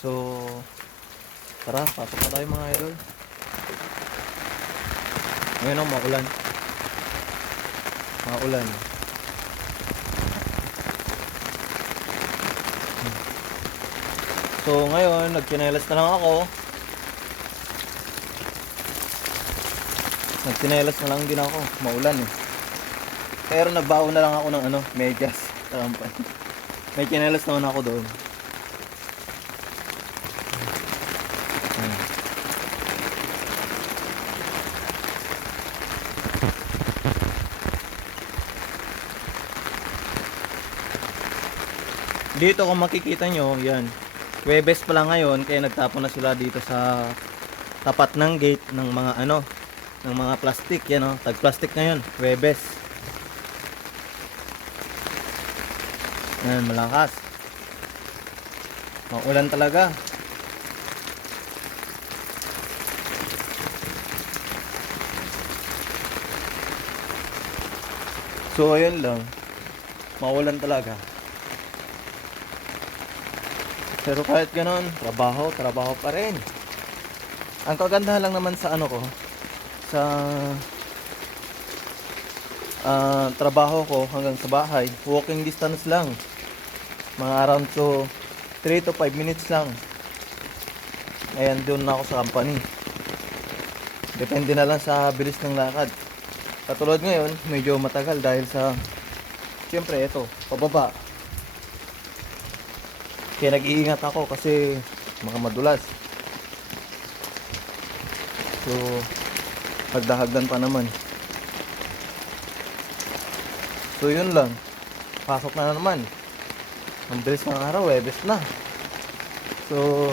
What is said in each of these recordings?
So, tara, pasok na tayo mga idol. Ngayon ang maulan. Maulan. So, ngayon, nagtsinelas na lang ako. Nagtsinelas na lang din ako. Maulan eh. Pero nagbaon na lang ako ng medyas. May tsinelas naman ako doon. Dito kung makikita nyo, yan. Webes pa lang ngayon, kaya nagtapon na sila dito sa tapat ng gate ng mga ng mga plastic, yan o. Tag-plastic ngayon, Webes. Yan, malakas. Maulan talaga. So, ayun lang. Maulan talaga. Pero kahit ganon, trabaho pa rin. Ang kagandahan lang naman sa sa trabaho ko hanggang sa bahay, walking distance lang. Mga around 3 to 5 minutes lang. Ayan, doon na ako sa company. Depende na lang sa bilis ng lakad. Katulad ngayon, medyo matagal dahil sa, siyempre ito, pababa. Kaya nag-iingat ako kasi mga madulas. So, hagdan pa naman. So, yun lang. Pasok na naman. Ang bilis ng araw, Webes na. So,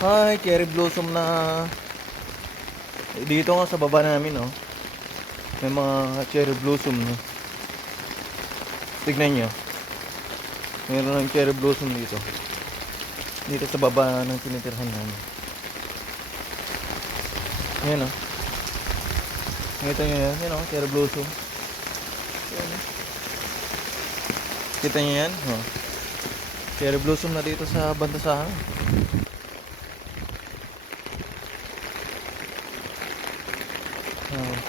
ay, cherry blossom na. Dito nga sa baba namin, oh. May mga cherry blossom, no. Tignan nyo. Mayroon ng cherry blossom dito. Dito sa baba ng tinitirhan namin. Ayan, oh. Nakita nyo yan? Yan, oh. Cherry blossom. Ayan, oh. Kita nyo yan? Oh. Cherry blossom na dito sa bandasahan.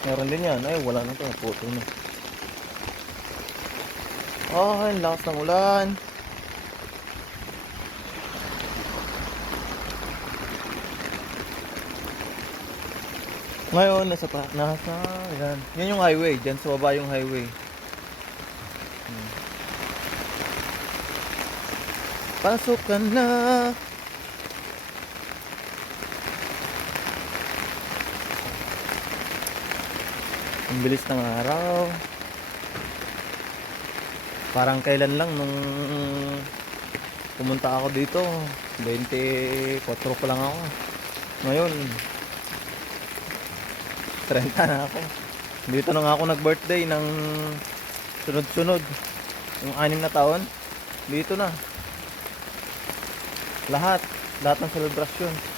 Meron din yan. Ay, wala na to. Puto na. Ay, lakas ng ulan. Ngayon, yan. Yan yung highway. Diyan sa baba yung highway. Pasok ka na. Ang bilis ng araw. Parang kailan lang nung pumunta ako dito, 24 pa lang ako. Ngayon 30 na ako. Dito na nga ako nag-birthday ng sunod-sunod. Yung 6 na taon, dito na. Lahat ng selebrasyon.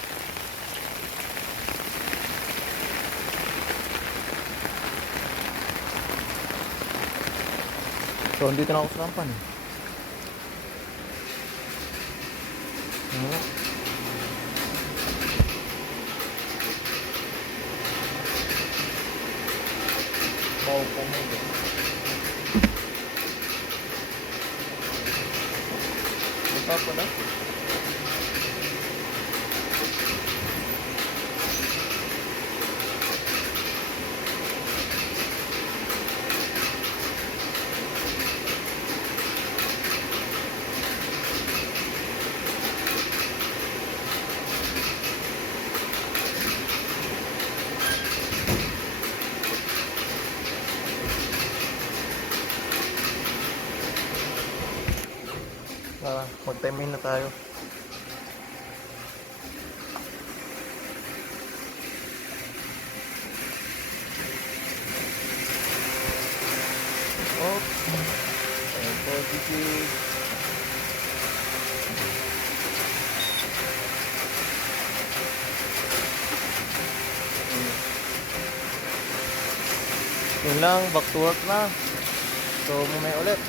So, dito na ako sa rampan. Bau po mo ito. Ito po na. Mag-time in na tayo. Positive. Yun lang, back to work na. So, mamaya ulit.